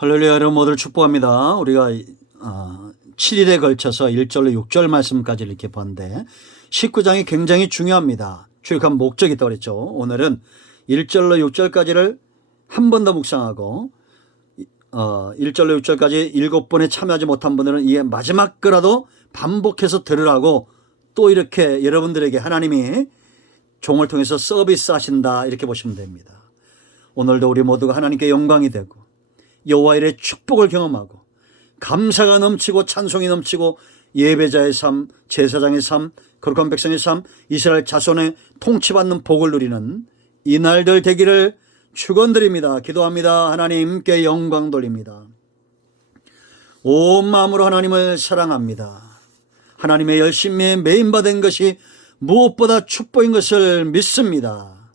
할렐루야. 여러분 모두를 축복합니다. 우리가 7일에 걸쳐서 1절로 6절 말씀까지 이렇게 봤는데 19장이 굉장히 중요합니다. 출애굽한 목적이 있다고 그랬죠. 오늘은 1절로 6절까지를 한 번 더 묵상하고 1절로 6절까지 7번에 참여하지 못한 분들은 이게 마지막 거라도 반복해서 들으라고 또 이렇게 여러분들에게 하나님이 종을 통해서 서비스 하신다, 이렇게 보시면 됩니다. 오늘도 우리 모두가 하나님께 영광이 되고 여호와 일의 축복을 경험하고 감사가 넘치고 찬송이 넘치고 예배자의 삶, 제사장의 삶, 거룩한 백성의 삶, 이스라엘 자손의 통치받는 복을 누리는 이날들 되기를 축원드립니다. 기도합니다. 하나님께 영광 돌립니다. 온 마음으로 하나님을 사랑합니다. 하나님의 열심에 매인받은 것이 무엇보다 축복인 것을 믿습니다.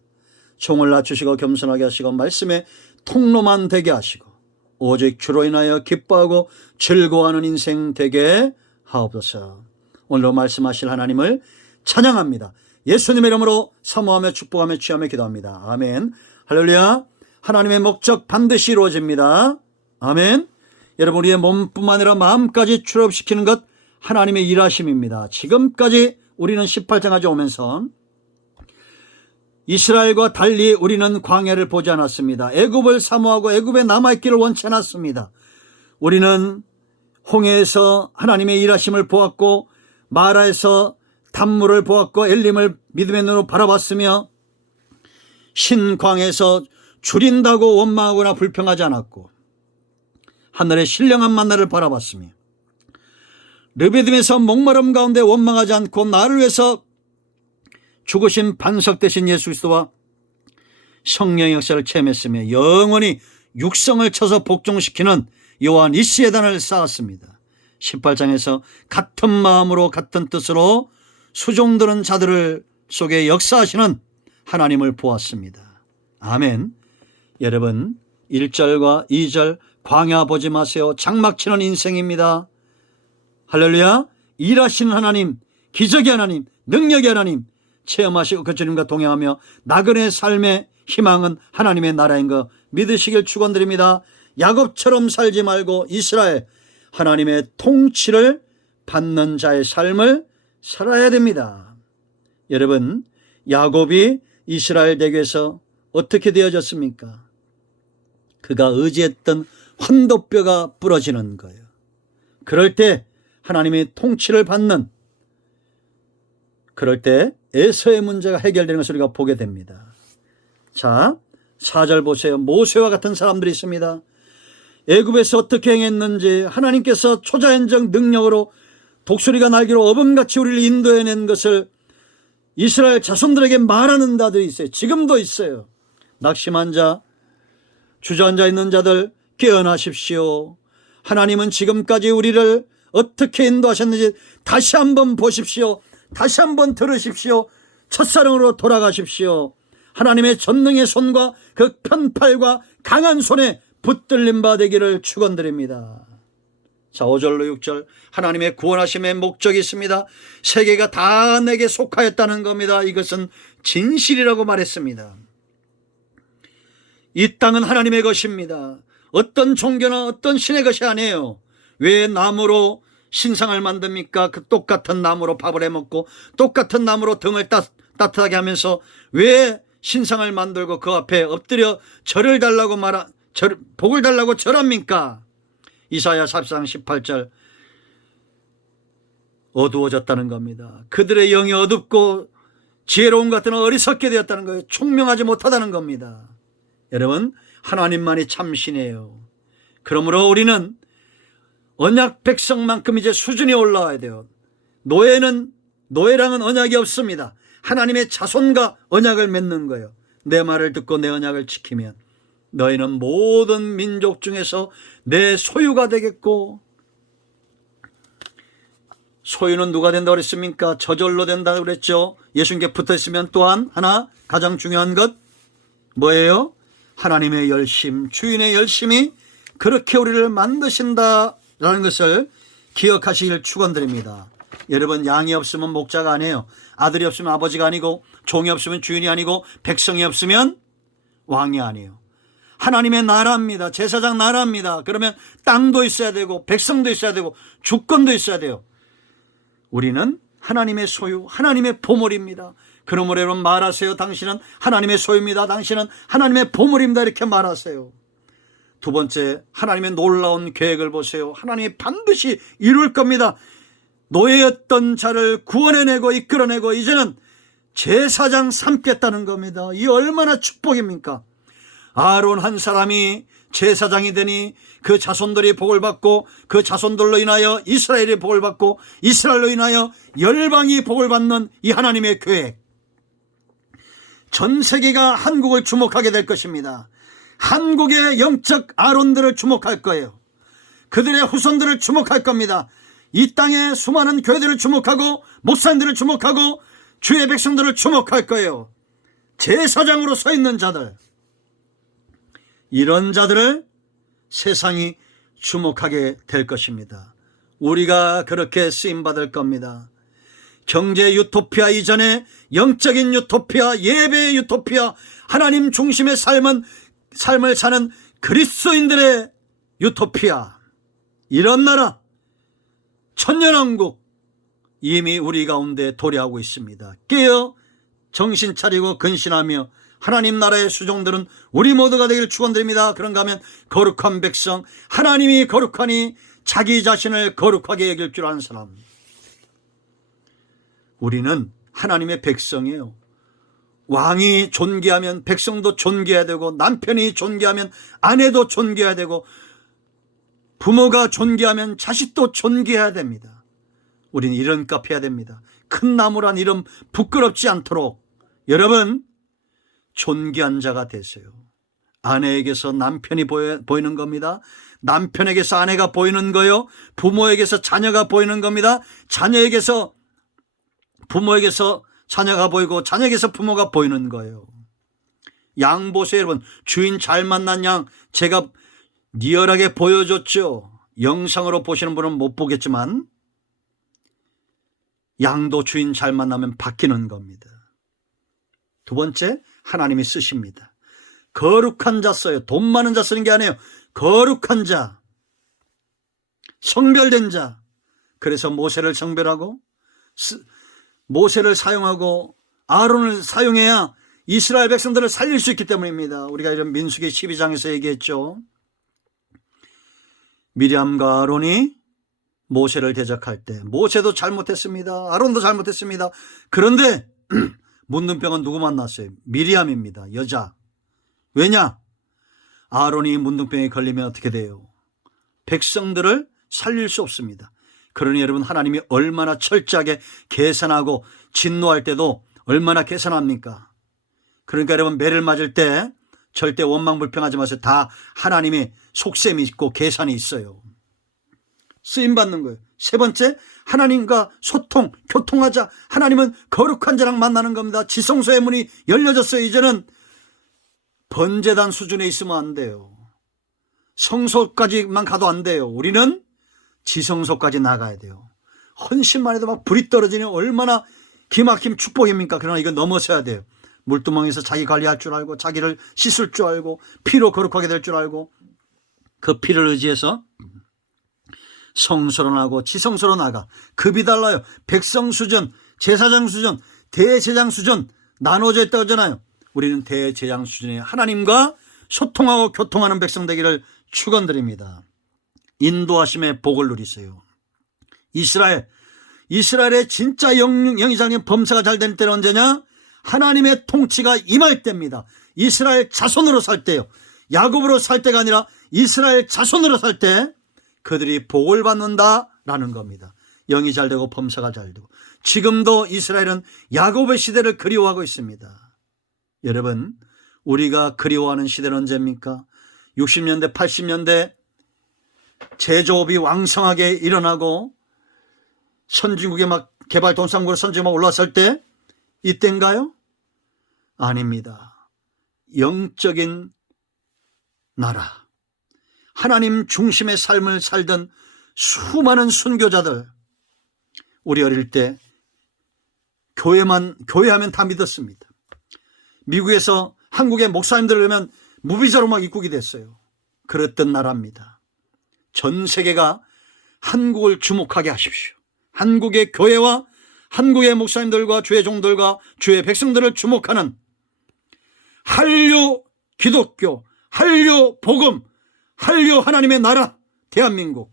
종을 낮추시고 겸손하게 하시고 말씀의 통로만 되게 하시고 오직 주로 인하여 기뻐하고 즐거워하는 인생 되게 하옵소서. 오늘로 말씀하실 하나님을 찬양합니다. 예수님의 이름으로 사모하며 축복하며 취하며 기도합니다. 아멘. 할렐루야. 하나님의 목적 반드시 이루어집니다. 아멘. 여러분, 우리의 몸뿐만 아니라 마음까지 출애굽시키는 것 하나님의 일하심입니다. 지금까지 우리는 18장까지 오면서 이스라엘과 달리 우리는 광야를 보지 않았습니다. 애굽을 사모하고 애굽에 남아있기를 원치 않았습니다. 우리는 홍해에서 하나님의 일하심을 보았고 마라에서 단물을 보았고 엘림을 믿음의 눈으로 바라봤으며 신광에서 줄인다고 원망하거나 불평하지 않았고 하늘의 신령한 만나를 바라봤으며 르비딤에서 목마름 가운데 원망하지 않고 나를 위해서 죽으신 반석 되신 예수 그리스도와 성령의 역사를 체험했으며 영원히 육성을 쳐서 복종시키는 여호와 니시의 단을 쌓았습니다. 18장에서 같은 마음으로 같은 뜻으로 수종드는 자들을 속에 역사하시는 하나님을 보았습니다. 아멘. 여러분, 1절과 2절 광야 보지 마세요. 장막 치는 인생입니다. 할렐루야. 일하시는 하나님, 기적의 하나님, 능력의 하나님 체험하시고 그 주님과 동행하며 나그네 삶의 희망은 하나님의 나라인 거 믿으시길 축원드립니다. 야곱처럼 살지 말고 이스라엘 하나님의 통치를 받는 자의 삶을 살아야 됩니다. 여러분, 야곱이 이스라엘 대교에서 어떻게 되어졌습니까? 그가 의지했던 환도뼈가 부러지는 거예요. 그럴 때 하나님의 통치를 받는, 그럴 때 에서의 문제가 해결되는 것을 우리가 보게 됩니다. 자, 4절 보세요. 모세와 같은 사람들이 있습니다. 애굽에서 어떻게 행했는지 하나님께서 초자연적 능력으로 독수리가 날개로 어범같이 우리를 인도해낸 것을 이스라엘 자손들에게 말하는 자들이 있어요. 지금도 있어요. 낙심한 자, 주저앉아 있는 자들 깨어나십시오. 하나님은 지금까지 우리를 어떻게 인도하셨는지 다시 한번 보십시오. 다시 한번 들으십시오. 첫사랑으로 돌아가십시오. 하나님의 전능의 손과 그 편팔과 강한 손에 붙들림 바 되기를 축원드립니다. 자, 5절로 6절 하나님의 구원하심의 목적이 있습니다. 세계가 다 내게 속하였다는 겁니다. 이것은 진실이라고 말했습니다. 이 땅은 하나님의 것입니다. 어떤 종교나 어떤 신의 것이 아니에요. 왜 나무로 신상을 만듭니까? 그 똑같은 나무로 밥을 해먹고 똑같은 나무로 등을 따뜻하게 하면서 왜 신상을 만들고 그 앞에 엎드려 절을 달라고 복을 달라고 절합니까? 이사야 4장 18절 어두워졌다는 겁니다. 그들의 영이 어둡고 지혜로운 것 같은 어리석게 되었다는 거예요. 총명하지 못하다는 겁니다. 여러분, 하나님만이 참신이에요. 그러므로 우리는 언약 백성만큼 이제 수준이 올라와야 돼요. 노예랑은 언약이 없습니다. 하나님의 자손과 언약을 맺는 거예요. 내 말을 듣고 내 언약을 지키면 너희는 모든 민족 중에서 내 소유가 되겠고, 소유는 누가 된다고 그랬습니까? 저절로 된다고 그랬죠. 예수님께 붙어있으면 또한 하나 가장 중요한 것 뭐예요? 하나님의 열심, 주인의 열심이 그렇게 우리를 만드신다라는 것을 기억하시길 축원드립니다. 여러분, 양이 없으면 목자가 아니에요. 아들이 없으면 아버지가 아니고 종이 없으면 주인이 아니고 백성이 없으면 왕이 아니에요. 하나님의 나라입니다. 제사장 나라입니다. 그러면 땅도 있어야 되고 백성도 있어야 되고 주권도 있어야 돼요. 우리는 하나님의 소유, 하나님의 보물입니다. 그러므로 여러분 말하세요. 당신은 하나님의 소유입니다. 당신은 하나님의 보물입니다. 이렇게 말하세요. 두 번째, 하나님의 놀라운 계획을 보세요. 하나님이 반드시 이룰 겁니다. 노예였던 자를 구원해내고 이끌어내고 이제는 제사장 삼겠다는 겁니다. 이 얼마나 축복입니까? 아론 한 사람이 제사장이 되니 그 자손들이 복을 받고 그 자손들로 인하여 이스라엘이 복을 받고 이스라엘로 인하여 열방이 복을 받는 이 하나님의 계획. 전 세계가 한국을 주목하게 될 것입니다. 한국의 영적 아론들을 주목할 거예요. 그들의 후손들을 주목할 겁니다. 이 땅의 수많은 교회들을 주목하고 목사님들을 주목하고 주의 백성들을 주목할 거예요. 제사장으로 서 있는 자들, 이런 자들을 세상이 주목하게 될 것입니다. 우리가 그렇게 쓰임받을 겁니다. 경제 유토피아 이전에 영적인 유토피아, 예배의 유토피아, 하나님 중심의 삶을 사는 그리스도인들의 유토피아, 이런 나라, 천년왕국 이미 우리 가운데 도래하고 있습니다. 깨어 정신 차리고 근신하며 하나님 나라의 수종들은 우리 모두가 되기를 축원드립니다. 그런가 하면 거룩한 백성, 하나님이 거룩하니 자기 자신을 거룩하게 여길 줄 아는 사람. 우리는 하나님의 백성이에요. 왕이 존귀하면 백성도 존귀해야 되고, 남편이 존귀하면 아내도 존귀해야 되고, 부모가 존귀하면 자식도 존귀해야 됩니다. 우리는 이런 값 해야 됩니다. 큰 나무란 이름 부끄럽지 않도록 여러분 존귀한 자가 되세요. 아내에게서 남편이 보이는 겁니다. 남편에게서 아내가 보이는 거요. 부모에게서 자녀가 보이는 겁니다. 자녀에게서 부모에게서 자녀가 보이고 자녀에게서 부모가 보이는 거예요. 양 보세요 여러분. 주인 잘 만난 양 제가 리얼하게 보여줬죠. 영상으로 보시는 분은 못 보겠지만 양도 주인 잘 만나면 바뀌는 겁니다. 두 번째, 하나님이 쓰십니다. 거룩한 자 써요. 돈 많은 자 쓰는 게 아니에요. 거룩한 자, 성별된 자. 그래서 모세를 성별하고 모세를 사용하고 아론을 사용해야 이스라엘 백성들을 살릴 수 있기 때문입니다. 우리가 이런 민수기 12장에서 얘기했죠. 미리암과 아론이 모세를 대적할 때 모세도 잘못했습니다. 아론도 잘못했습니다. 그런데 문둥병은 누구 만났어요? 미리암입니다. 여자. 왜냐? 아론이 문둥병에 걸리면 어떻게 돼요? 백성들을 살릴 수 없습니다. 그러니 여러분 하나님이 얼마나 철저하게 계산하고 진노할 때도 얼마나 계산합니까? 그러니까 여러분 매를 맞을 때 절대 원망불평하지 마세요. 다 하나님의 속셈이 있고 계산이 있어요. 쓰임받는 거예요. 세 번째, 하나님과 소통, 교통하자. 하나님은 거룩한 자랑 만나는 겁니다. 지성소의 문이 열려졌어요. 이제는 번제단 수준에 있으면 안 돼요. 성소까지만 가도 안 돼요. 우리는 지성소까지 나가야 돼요. 헌신만 해도 막 불이 떨어지니 얼마나 기막힌 축복입니까? 그러나 이거 넘어서야 돼요. 물두멍에서 자기 관리할 줄 알고 자기를 씻을 줄 알고 피로 거룩하게 될 줄 알고 그 피를 의지해서 성소로 나고 지성소로 나가. 급이 달라요. 백성 수준, 제사장 수준, 대제사장 수준 나눠져 있다고 하잖아요. 우리는 대제사장 수준의 하나님과 소통하고 교통하는 백성 되기를 축원드립니다. 인도하심의 복을 누리세요. 이스라엘의 진짜 영이장님 범사가 잘 되는 때는 언제냐? 하나님의 통치가 임할 때입니다. 이스라엘 자손으로 살 때요. 야곱으로 살 때가 아니라 이스라엘 자손으로 살 때 그들이 복을 받는다라는 겁니다. 영이 잘 되고 범사가 잘 되고. 지금도 이스라엘은 야곱의 시대를 그리워하고 있습니다. 여러분, 우리가 그리워하는 시대는 언제입니까? 60년대 80년대 제조업이 왕성하게 일어나고 선진국의 막 개발도상국으로 선진국 올라왔을 때 이때인가요? 아닙니다. 영적인 나라, 하나님 중심의 삶을 살던 수많은 순교자들, 우리 어릴 때 교회하면 다 믿었습니다. 미국에서 한국의 목사님들 그러면 무비자로 막 입국이 됐어요. 그랬던 나라입니다. 전 세계가 한국을 주목하게 하십시오. 한국의 교회와 한국의 목사님들과 주의 종들과 주의 백성들을 주목하는 한류 기독교, 한류 복음, 한류 하나님의 나라 대한민국,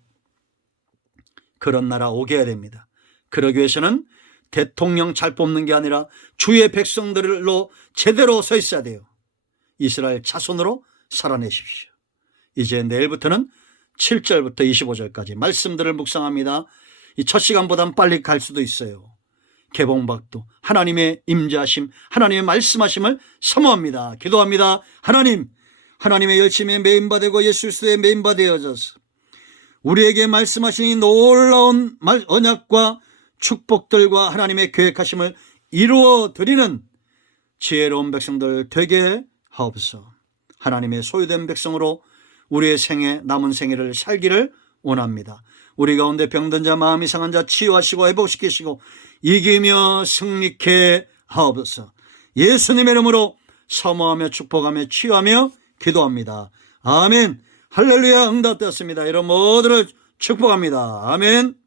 그런 나라 오게 해야 됩니다. 그러기 위해서는 대통령 잘 뽑는 게 아니라 주의 백성들로 제대로 서 있어야 돼요. 이스라엘 자손으로 살아내십시오. 이제 내일부터는 7절부터 25절까지 말씀들을 묵상합니다. 이 첫 시간보단 빨리 갈 수도 있어요. 개봉박도 하나님의 임재하심, 하나님의 말씀하심을 사모합니다. 기도합니다. 하나님의 열심에 메인바되고 예수 그리스도의 메인바되어져서 우리에게 말씀하신 이 놀라운 언약과 축복들과 하나님의 계획하심을 이루어 드리는 지혜로운 백성들 되게 하옵소서. 하나님의 소유된 백성으로 우리의 남은 생애를 살기를 원합니다. 우리 가운데 병든 자, 마음이 상한 자 치유하시고 회복시키시고 이기며 승리케 하옵소서. 예수님의 이름으로 사모하며 축복하며 치유하며 기도합니다. 아멘. 할렐루야. 응답되었습니다. 이런 모두를 축복합니다. 아멘.